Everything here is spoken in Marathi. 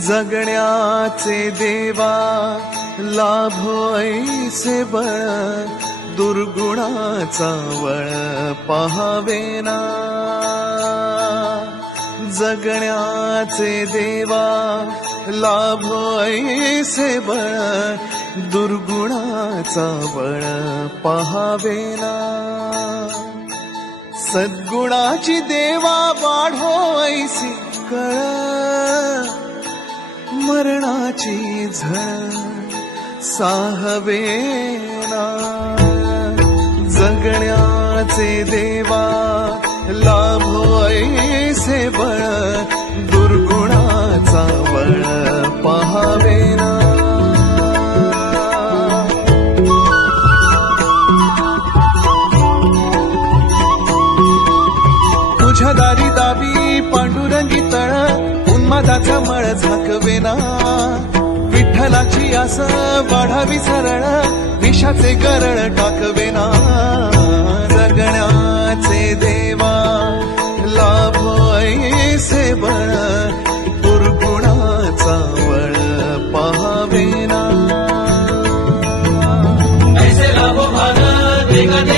जगण्याचे देवा लाभो ऐसे बळ, दुर्गुणाचा वळ पहावेना. जगण्याचे देवा लाभो ऐसे बळ, दुर्गुणाचा बळ पहावेना. सद्गुणाची देवा वाढो ऐसी कळ, मरणाची झळ साहवेना. जगण्याचे देवा लाभो ऐसे बळ, दुर्गुणाचा बळ पहावेना. तुझ्या दारी दावी पांडुरंगी तळ, उन्मादाचा मळ झाकवेना. विठ्ठलाची आस वाढावी सरळ, विषाचे गरळ टाकवेना. जगण्याचे देवा लाभो ऐसे बळ, दुर्गुणाचा बळ पहावेना. ऐसे लाभो भान